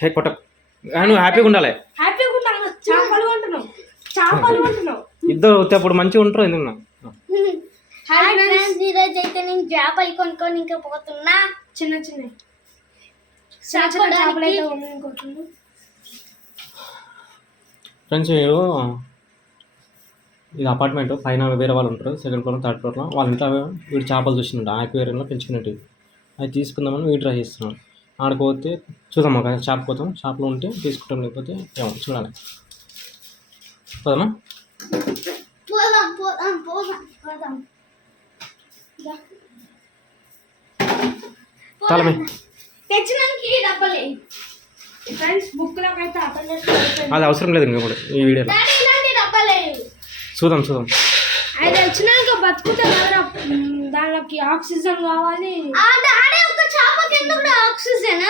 హే కొట్ట ఆ, నువ్వు హ్యాపీగా ఉండాలి హ్యాపీగా ఉన్నాను చేపలు చేపలు కొంటున్నావు ఇద్దరు వస్తే అప్పుడు మంచిగా ఉంటారు ఎందుకు? హాయ్ ఫ్రెండ్స్ ఈరోజు అయితే నేను చేపలు కొనుక్కొని ఇంకా పోతున్నా చిన్న చిన్న చేపలు అయితే ఫ్రెండ్స్ మీరు ఇది అపార్ట్మెంట్ పైన వేరే వాళ్ళు ఉంటారు సెకండ్ ఫ్లోర్ థర్డ్ ఫ్లోర్లో వాళ్ళ ఇంట్లో వీడు చేపలు చూసినట్టు ఆక్వేరియంలో పెంచుకునేటివి అది తీసుకుందామని వీడు ట్రై ఆడిపోతే చూద్దాం ఒక షాప్ పోతాం షాప్లో ఉంటే తీసుకుంటాం లేకపోతే ఏమో చూడాలి. పోదామా? చేసుకోవాలి అది అవసరం లేదు ఇంకా కూడా ఈ వీడియోలో. చూద్దాం చూద్దాం. అది వచ్చినాక బతుకుతా దానికి ఆక్సిజన్ కావాలి. చేపకి ఎందుకు ఆక్సిజన్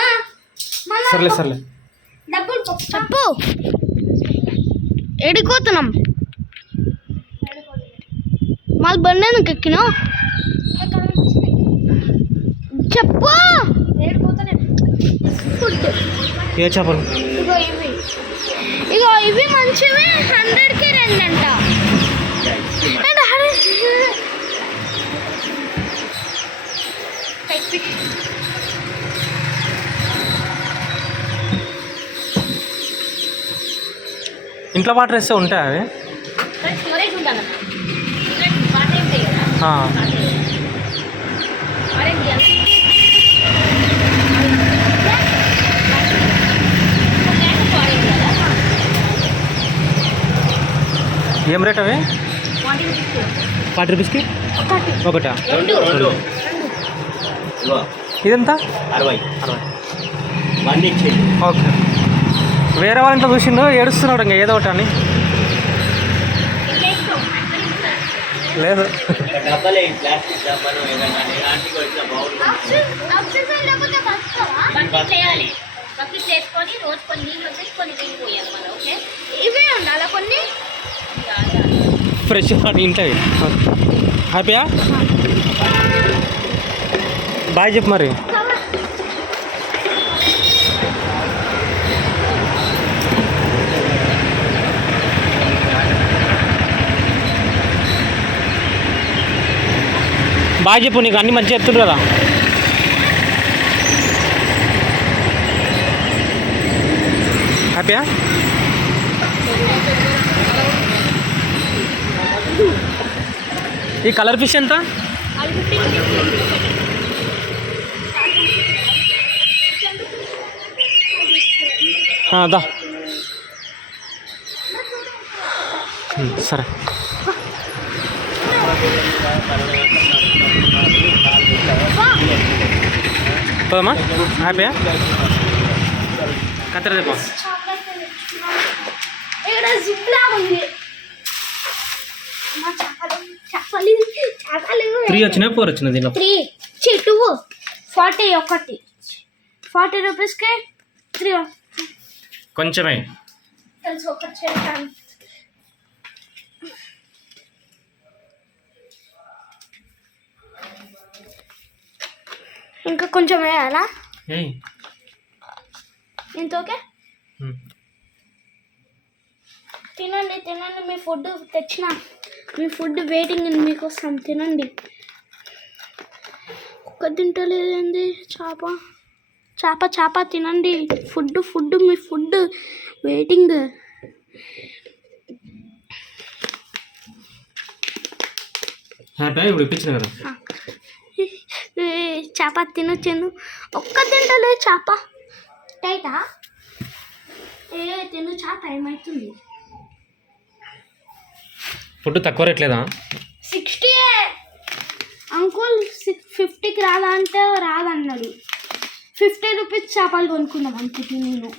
సర్లే సర్లే. డబ్బులు చెప్పు. ఎడిపోతున్నాం మళ్ళీ బండి ఎందుకు ఎక్కినా చెప్పు. ఏ చేపలు? ఇగో ఇవి. ఇగో ఇవి మంచివి. హండ్రెడ్కి రెండంట ఇంట్లో వాటర్ వేస్తే ఉంటాయి అవి. ఏం రేట్ అవి? ఫార్టీ రూపీస్కి? ఒకటా? ఇదెంత? అరవై. అరవై. ఓకే. వేరే వాళ్ళ ఇంట్లో చూసిండు ఏడుస్తున్నాడు ఇంకా ఏదో ఒకటి అని. లేదు. ఒక డబ్బాలే ప్లాస్టిక్ డబ్బాలు ఏదైనా ఇలాంటివి వచ్చిన బాగుంటుంది ఆక్సిజన్ లేకపోతే బతుకోవా బకెట్ చేయాలి బకెట్ చేసుకొని రోజు కొన్ని నీళ్ళు వచ్చేసి కొన్ని నీళ్ళు పోయాలి మనం ఓకే ఇవే ఉండాలా కొన్ని ఫ్రెష్ వాటర్ ఇంట్లో హ్యాపీయా బాయ్ చెప్పు మరి బాగా చెప్పు నీకు అన్ని మంచిగా చెప్తుండ్రు కదా. హ్యాపీయా ఈ కలర్ ఫిష్ ఎంత? దా. సరే. పోదామా హ్యాపీయా? కత్తెర చెప్పా ఇక్కడ జిప్ లా ఉంది. త్రీ వచ్చినాయి? ఫోర్ వచ్చినాయి దీనిలో? త్రీ చి టూ ఫార్టీ ఒకటి. ఫార్టీ రూపీస్కి త్రీ కొంచెమే. తెలుసు ఒకటి ఇంకా కొంచెం వేయాలా? ఇంత ఓకే. తినండి తినండి. మీ ఫుడ్ తెచ్చిన మీ ఫుడ్ వెయిటింగ్ మీకోసం. తినండి. కుక్క తింటలేదండి. చేప. చేప చేప తినండి. ఫుడ్ ఫుడ్ మీ ఫుడ్ వెయిటింగ్ హ్యాపీ ఇప్పుడు ఇప్పించిన కదా. చేప తిను తిను. ఒక్క తింటలే చేప. టైటా? ఏ తిను చేప ఏమవుతుంది ఫుడ్ తక్కువ రేట్లేదా సిక్స్టీ అంకుల్ సిక్స్ ఫిఫ్టీకి రాదా అంటే రాదన్నాడు. ఫిఫ్టీ రూపీస్ చేపలు కొనుక్కున్నాం అనుకుంటే నేను.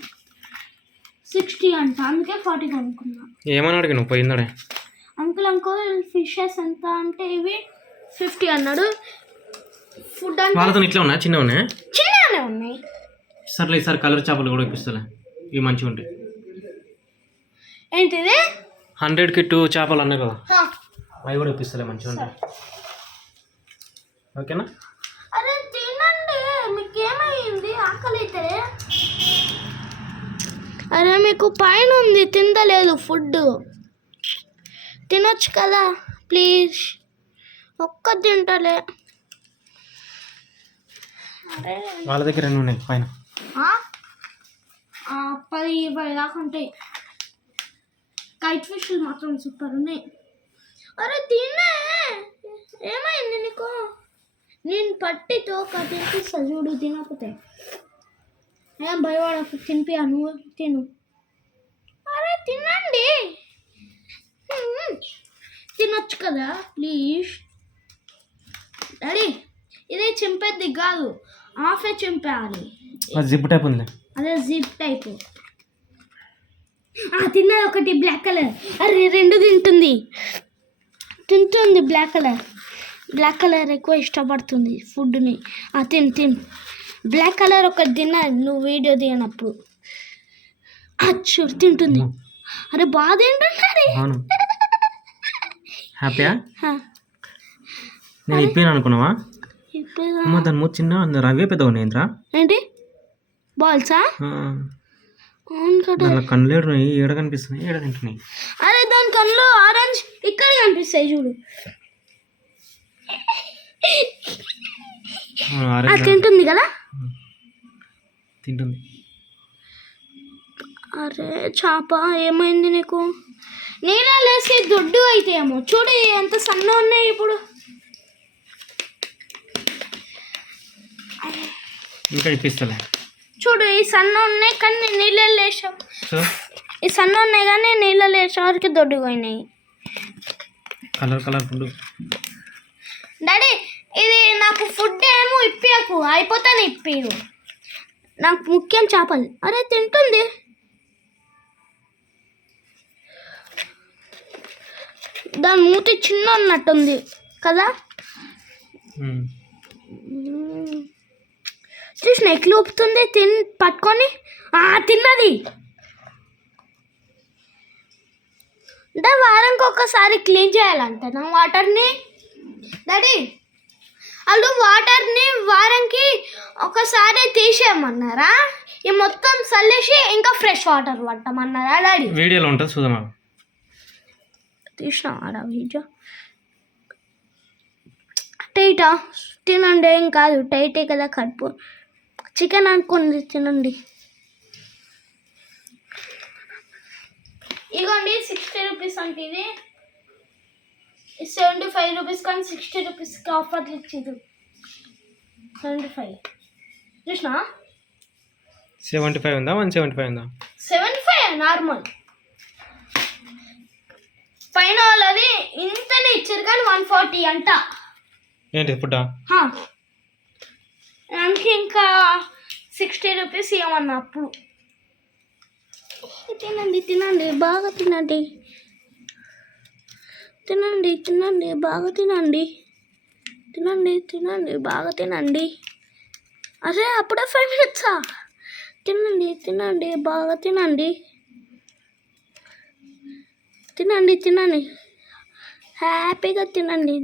సిక్స్టీ అంట అందుకే ఫార్టీ కొనుక్కున్నా. ఏమని అడిగినావు పోయిందడే? అంకుల్ అంకుల్ ఫిషెస్ ఎంత అంటే ఇవి ఫిఫ్టీ అన్నాడు. ఫుడ్ వాళ్ళతో ఇట్లా ఉన్నా చిన్న ఉన్నాయి? చిన్నగానే ఉన్నాయి. సర్లే ఈసారి కలర్ చేపలు కూడా ఇప్పిస్తలే. ఇవి మంచిగా ఉంటాయి. ఏంటిది? హండ్రెడ్కి టూ చేపలు అన్నాయి కదా. హా. అవి కూడా ఇప్పిస్తలే మంచిగా ఉంటాయి. ఓకేనా? అరే తినండి. మీకేమైంది? ఆకలి అయితే అరే మీకు పైన ఉంది తిందలేదు ఫుడ్ తినొచ్చు కదా ప్లీజ్. ఒక్క తింటలే. వాళ్ళ దగ్గర ఎన్ని ఉన్నాయి? పైన. పది పది దాకా ఉంటాయి. కైట్ ఫిష్లు మాత్రం సూపర్ ఉన్నాయి. అరే తిన్నా! ఏమైంది నీకు? నేను పట్టితో ఒక తినిపిస్తా చూడు తినకపోతే. ఏం భయపడకు తినిపియా నువ్వు తిను. అరే తినండి. తినొచ్చు కదా ప్లీజ్. డాడీ ఇదే చింపేది కాదు. హాఫే చింపేయాలి అది జిప్ టైప్ ఉంది. అదే జిప్ టైప్. ఆ తిన్నది ఒకటి బ్లాక్ కలర్. అరే రెండు తింటుంది. తింటుంది బ్లాక్ కలర్. బ్లాక్ కలర్ ఎక్కువ ఇష్టపడుతుంది ఫుడ్ని. ఆ తిన్ తిన్. బ్లాక్ కలర్ ఒకటి తిన్నా నువ్వు వీడియో తీయనప్పుడు. అచ్చు తింటుంది. అరే తింటున్నది అవును. హ్యాపీయా? నేను ఇప్పాను అనుకున్నావా? అమ్మ దాని మూత చిన్న రవే పెద్ద ఉన్నాయి ఏంద్రా? ఏంటి? బాల్సా? దానిలో కళ్ళు ఉన్నాయి. ఏడ కనిపిస్తున్నాయి? ఏడ తింటున్నాయి? అరే దాని కళ్ళు ఆరెంజ్ ఇక్కడ కనిపిస్తాయి చూడు. తింటుంది కదా? తింటుంది. అరే చేప ఏమైంది నీకు? నీళ్ళలో వేసి దొడ్డు అయితాయేమో చూడు ఎంత సన్న ఉన్నాయి ఇప్పుడు. ఇంకా ఇప్పిస్తలే చూడు ఈ సన్న ఉన్నాయి కానీ నీళ్ళలో వేసాం. ఈ సన్న ఉన్నాయి కానీ నీళ్ళలో వేసేవారికి దొడ్డు పోయినాయి కలర్ కలర్ ఫుడ్. డాడీ ఇది నాకు ఫుడ్ ఏమో ఇప్పియకు. అయిపోతాను ఇప్పియు. నాకు ముఖ్యం చేపలు. అరే తింటుంది. దాని మూతి చిన్న ఉన్నట్టుంది కదా చూసిన ఎట్లు ఊపుతుంది తిన్ పట్టుకొని? ఆ తిన్నది. అంటే వారానికి ఒకసారి క్లీన్ చేయాలంట నా వాటర్ని. డాడీ వాళ్ళు వాటర్ని వారంకి ఒకసారి తీసేయమన్నారా? ఈ మొత్తం చల్లేసి ఇంకా ఫ్రెష్ వాటర్ పట్టమన్నారా డాడీ? వీడియోలో ఉంటుంది చూద్దామా? తీసినావారా వీడియో? టైటా తినండి ఏం కాదు టైటే కదా కడుపు. చికెన్ అనుకోండి తినండి. ఇగోండి సిక్స్టీ రూపీస్ అంటే ఇది. సెవెంటీ ఫైవ్ రూపీస్ కానీ సిక్స్టీ రూపీస్కి ఆఫర్లు ఇచ్చేది సెవెంటీ ఫైవ్ చూసినా? సెవెంటీ ఫైవ్ ఉందా? వన్ సెవెంటీ ఫైవ్ ఉందా? సెవెంటీ ఫైవ్ నార్మల్ పైన వాళ్ళది ఇంతనే ఇచ్చారు కానీ వన్ ఫార్టీ అంట. ఏంటి. దానికి ఇంకా సిక్స్టీ రూపీస్ ఇవ్వమన్నా అప్పుడు. తినండి తినండి బాగా తినండి. తినండి తినండి బాగా తినండి. తినండి తినండి బాగా తినండి. అరే అప్పుడే ఫైవ్ మినిట్సా తినండి తినండి బాగా తినండి. తినండి తినండి. హ్యాపీగా తినండి.